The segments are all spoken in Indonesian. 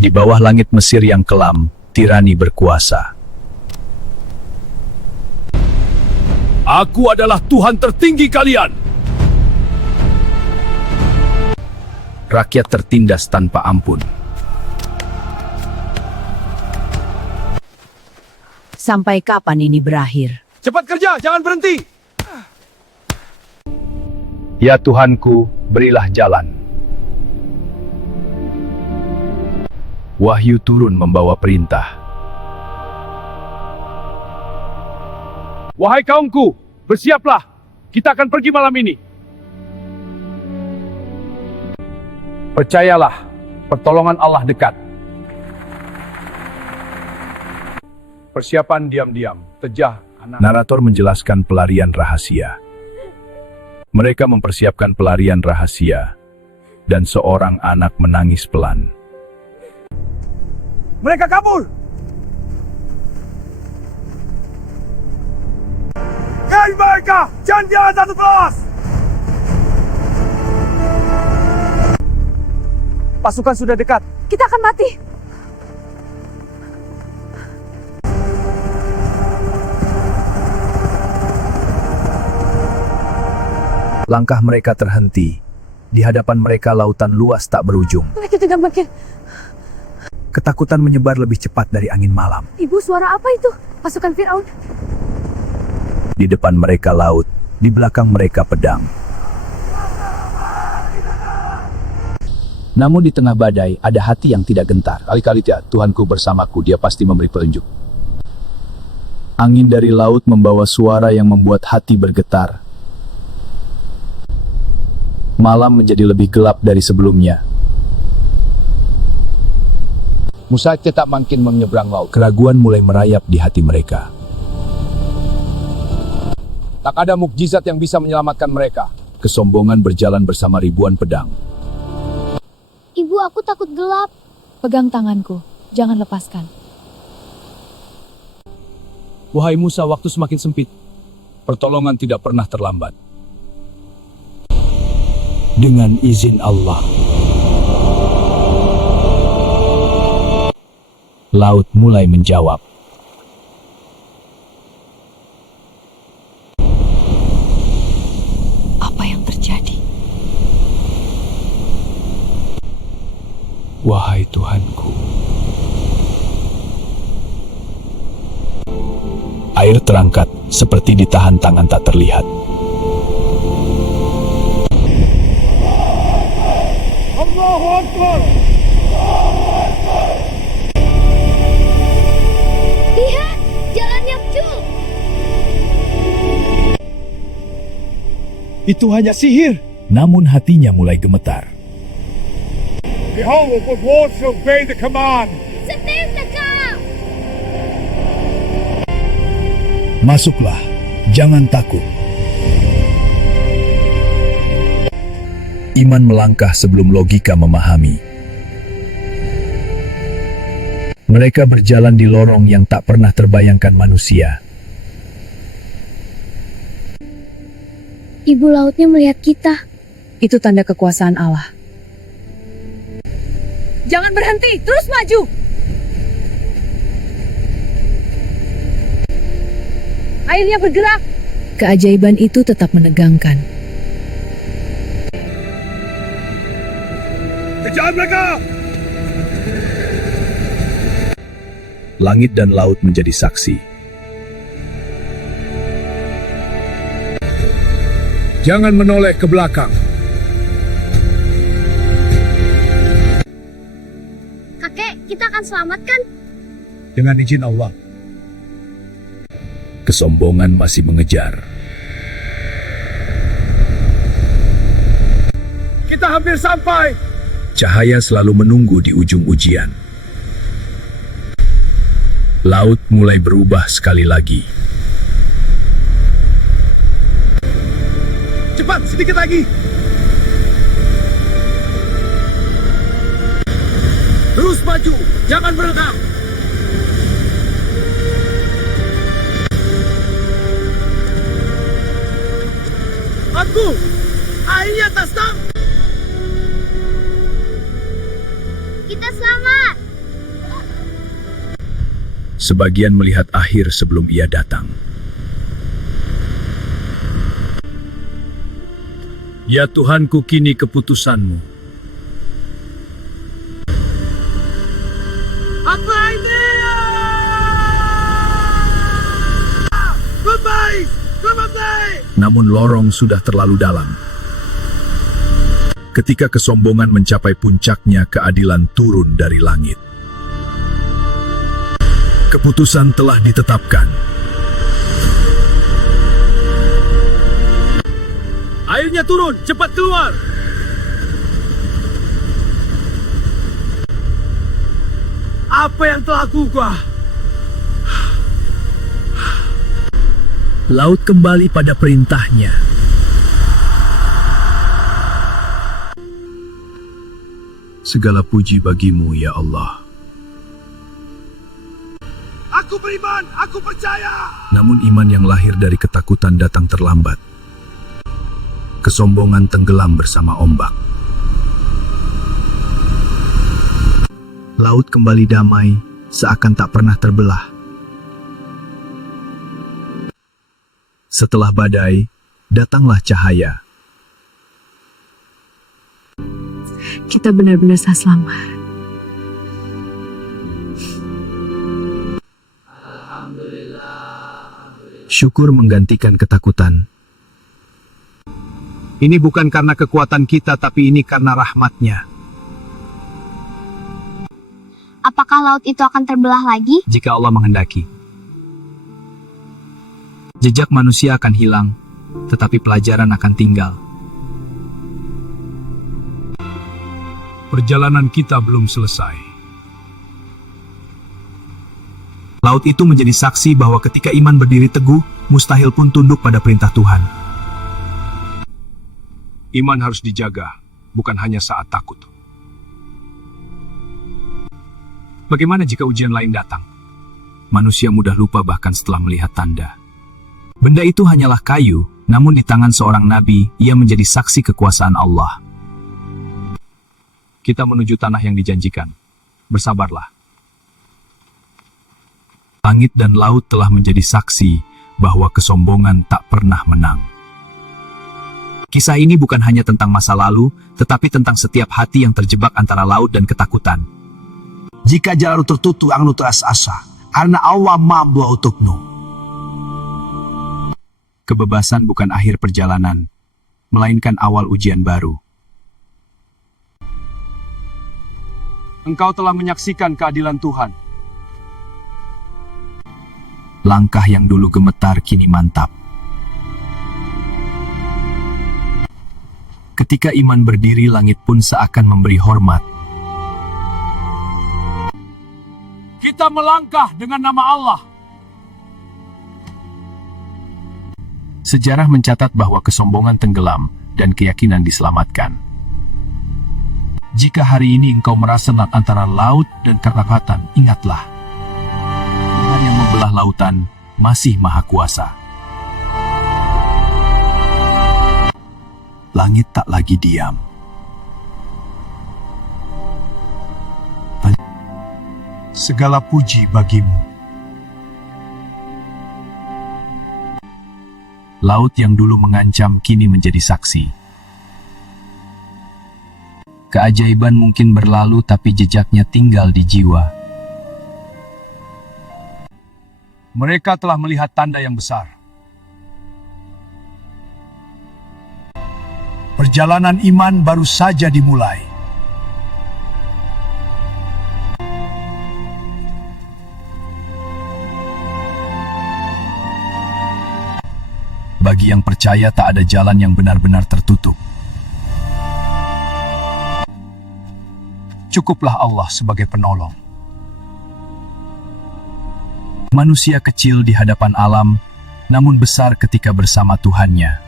Di bawah langit Mesir yang kelam, tirani berkuasa. Aku adalah Tuhan tertinggi kalian. Rakyat tertindas tanpa ampun. Sampai kapan ini berakhir? Cepat kerja, jangan berhenti. Ya Tuhanku, berilah jalan. Wahyu turun membawa perintah. Wahai kaumku, bersiaplah. Kita akan pergi malam ini. Percayalah, pertolongan Allah dekat. Persiapan diam-diam, tejah anak. Narator menjelaskan pelarian rahasia. Mereka mempersiapkan pelarian rahasia, dan seorang anak menangis pelan. Mereka kabur! Hei mereka! Jangan jalan satu kelas! Pasukan sudah dekat. Kita akan mati. Langkah mereka terhenti. Di hadapan mereka lautan luas tak berujung. Mereka tidak makin. Ketakutan menyebar lebih cepat dari angin malam. Ibu, suara apa itu? Pasukan Firaun. Di depan mereka laut, di belakang mereka pedang. Namun di tengah badai ada hati yang tidak gentar. Kali-kali tidak, Tuhanku bersamaku, Dia pasti memberi petunjuk. Angin dari laut membawa suara yang membuat hati bergetar. Malam menjadi lebih gelap dari sebelumnya. Musa tetap makin menyeberang laut. Keraguan mulai merayap di hati mereka. Tak ada mukjizat yang bisa menyelamatkan mereka. Kesombongan berjalan bersama ribuan pedang. Ibu, aku takut gelap. Pegang tanganku, jangan lepaskan. Wahai Musa, waktu semakin sempit. Pertolongan tidak pernah terlambat. Dengan izin Allah, laut mulai menjawab. Apa yang terjadi? Wahai Tuhanku. Air terangkat seperti ditahan tangan tak terlihat. Allahu Akbar! Lihat, jalannya Jul. Itu hanya sihir. Namun hatinya mulai gemetar. Behold, but wars obey the command. Setia kau. Masuklah, jangan takut. Iman melangkah sebelum logika memahami. Mereka berjalan di lorong yang tak pernah terbayangkan manusia. Ibu lautnya melihat kita. Itu tanda kekuasaan Allah. Jangan berhenti, terus maju. Airnya bergerak. Keajaiban itu tetap menegangkan. Kejar mereka! Langit dan laut menjadi saksi. Jangan menoleh ke belakang. Kakek, kita akan selamatkan. Dengan izin Allah. Kesombongan masih mengejar. Kita hampir sampai. Cahaya selalu menunggu di ujung ujian. Laut mulai berubah sekali lagi. Cepat, sedikit lagi. Terus maju, jangan berhenti. Aku, airnya tak stop. Kita selamat. Sebagian melihat akhir sebelum ia datang. Ya Tuhanku, kini keputusanmu. Apa ini? Goodbye! Goodbye! Namun lorong sudah terlalu dalam. Ketika kesombongan mencapai puncaknya, keadilan turun dari langit. Keputusan telah ditetapkan. Airnya turun, cepat keluar! Apa yang telah aku ubah? Laut kembali pada perintahnya. Segala puji bagimu, ya Allah. Aku beriman, aku percaya! Namun iman yang lahir dari ketakutan datang terlambat. Kesombongan tenggelam bersama ombak. Laut kembali damai, seakan tak pernah terbelah. Setelah badai, datanglah cahaya. Kita benar-benar selamat. Syukur menggantikan ketakutan. Ini bukan karena kekuatan kita, tapi ini karena rahmat-Nya. Apakah laut itu akan terbelah lagi? Jika Allah menghendaki. Jejak manusia akan hilang, tetapi pelajaran akan tinggal. Perjalanan kita belum selesai. Laut itu menjadi saksi bahwa ketika iman berdiri teguh, mustahil pun tunduk pada perintah Tuhan. Iman harus dijaga, bukan hanya saat takut. Bagaimana jika ujian lain datang? Manusia mudah lupa bahkan setelah melihat tanda. Benda itu hanyalah kayu, namun di tangan seorang nabi, ia menjadi saksi kekuasaan Allah. Kita menuju tanah yang dijanjikan. Bersabarlah. Langit dan laut telah menjadi saksi bahwa kesombongan tak pernah menang. Kisah ini bukan hanya tentang masa lalu, tetapi tentang setiap hati yang terjebak antara laut dan ketakutan. Jika jalan tertutup, ang nutas asa, karena Allah mampu untukmu. Kebebasan bukan akhir perjalanan, melainkan awal ujian baru. Engkau telah menyaksikan keadilan Tuhan. Langkah yang dulu gemetar kini mantap. Ketika iman berdiri, langit pun seakan memberi hormat. Kita melangkah dengan nama Allah. Sejarah mencatat bahwa kesombongan tenggelam dan keyakinan diselamatkan. Jika hari ini engkau merasa antara laut dan ketakutan, ingatlah. Tuhan yang membelah lautan masih maha kuasa. Langit tak lagi diam. Segala puji bagimu. Laut yang dulu mengancam kini menjadi saksi. Keajaiban mungkin berlalu, tapi jejaknya tinggal di jiwa. Mereka telah melihat tanda yang besar. Perjalanan iman baru saja dimulai. Bagi yang percaya, tak ada jalan yang benar-benar tertutup. Cukuplah Allah sebagai penolong. Manusia kecil di hadapan alam, namun besar ketika bersama Tuhannya.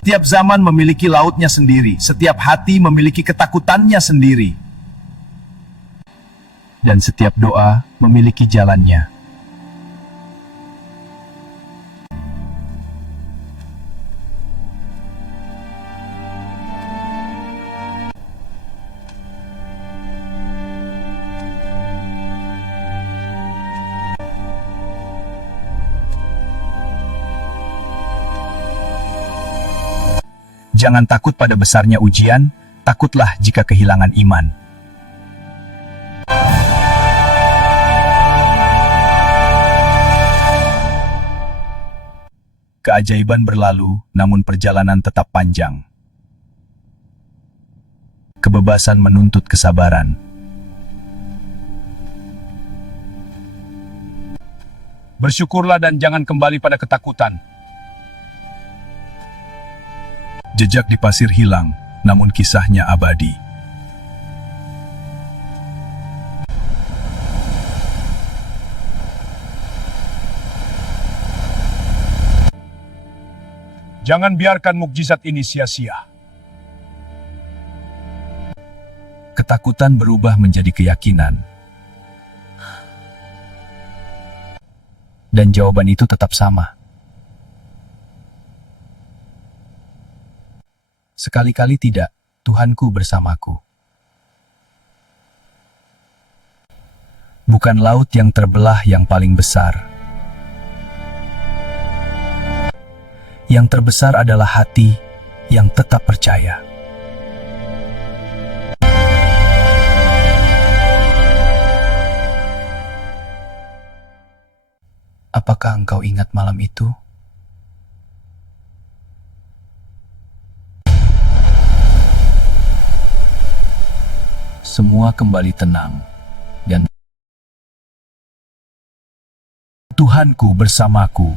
Setiap zaman memiliki lautnya sendiri, setiap hati memiliki ketakutannya sendiri. Dan setiap doa memiliki jalannya. Jangan takut pada besarnya ujian, takutlah jika kehilangan iman. Keajaiban berlalu, namun perjalanan tetap panjang. Kebebasan menuntut kesabaran. Bersyukurlah dan jangan kembali pada ketakutan. Jejak di pasir hilang, namun kisahnya abadi. Jangan biarkan mukjizat ini sia-sia. Ketakutan berubah menjadi keyakinan. Dan jawaban itu tetap sama. Sekali-kali tidak, Tuhanku bersamaku. Bukan laut yang terbelah yang paling besar. Yang terbesar adalah hati yang tetap percaya. Apakah engkau ingat malam itu? Semua kembali tenang, dan Tuhanku bersamaku.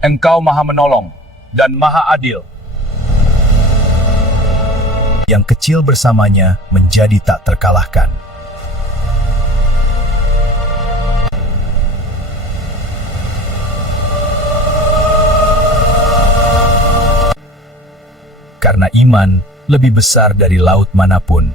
Engkau Maha Menolong dan Maha Adil. Yang kecil bersamanya menjadi tak terkalahkan. Karena iman lebih besar dari laut manapun.